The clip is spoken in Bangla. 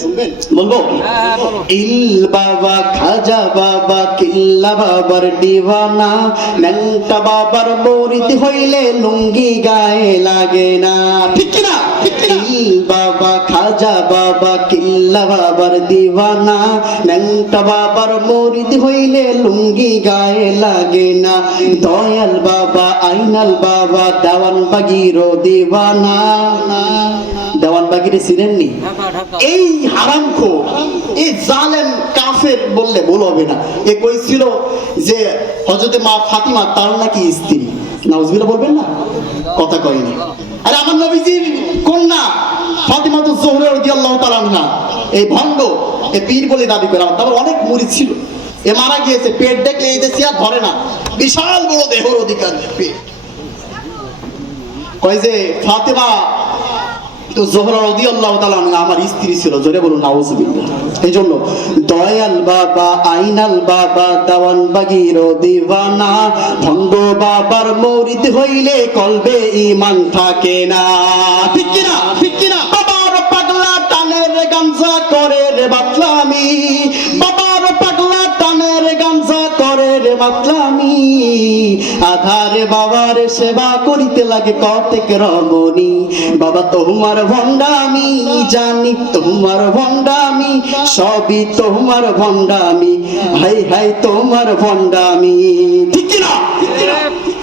শুনবেন বলবো ইল বাবা খাজা বাবা কিল্লা বাবার দিওয়ানা ন্যাংটা বাবার মুরিদ হইলে লুঙ্গি গায়ে লাগে না ঠিক কি না ইল বাবা খাজা বাবা কিল্লা বাবার দিওয়ানা ন্যাংটা বাবার মুরিদ হইলে লুঙ্গি গায়ে লাগে না দয়াল বাবা আইনাল বাবা দেওয়ানবাগির দিওয়ানা দেওয়ানবাগিরে চিনেননি এই হারামখোর এই জালেম কাফের বললে ভুল হবে না এ কইছিল যে হযরতে মা ফাতিমা তার নাকি স্ত্রী নাউজুবিল্লাহ বলবেন না কথা কয়নি আরে আমার নবীজির কন্যা ফাতিমা তো জোহরা রাদিয়াল্লাহু তাআলা আনহা এই ভণ্ড এই পীর বলে দাবি করে তারপর অনেক মুরিদ ছিল এ মারা গিয়েছে পেট দেখলে এই দেশে আর ধরে না বিশাল বড় দেহর অধিকার পেট কয় যে ফাতিমা তো জোহরা রাদিয়াল্লাহু তাআলা আমার স্ত্রী ছিল জোরে বলুন নাউজুবিল্লাহ এইজন্য দয়াল বাবা আইনাল বাবা দেওয়ানবাগির দিওয়ানা ভণ্ড বাবার মুরিদ হইলে কলবে ঈমান থাকে না ঠিক কি না বাবার পাগলা টানের গামজা করে রে বাতলামি বাবার পাগলা টানের গামজা করে রে বাতলামি আধারে বাবার সেবা করিতে লাগে কতেক রমণী বাবা তোমার ভণ্ডামি জানি তোমার ভণ্ডামি সবই তোমার ভণ্ডামি হাই হাই তোমার ভণ্ডামি ঠিক কি না